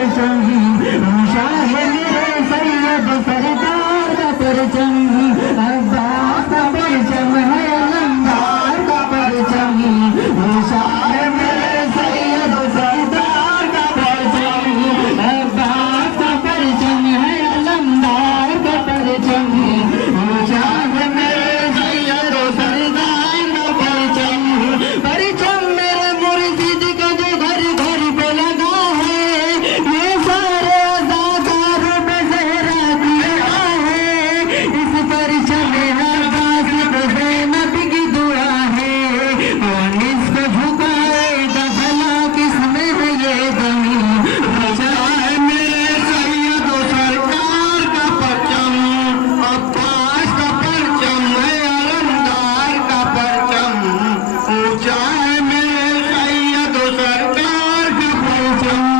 परचम, ऊंचा है मेरे सैयद सरकार का परचम, अब्बास का परचम है अलमदार का परचम, ऊंचा है मेरे सैयद सरकार का परचम, अब्बास का परचम है अलमदार का परचम, ऊंचा है मेरे सैयद सरकार का परचम, परचम मेरे मुर्शिद का जो घर घर पे लगा है, ये सारे अज़ादार पे ज़हरा दिया है, इस परचम अब्बास पे ज़ैनब की दुआ है, कौन इसको झुकाएगा भला किसमें है ये दम, ऊंचा है मेरे सैयद सरकार का परचम, अब्बास का परचम है अलमदार का परचम, ऊंचा है मेरे सैयद सरकार का परचम।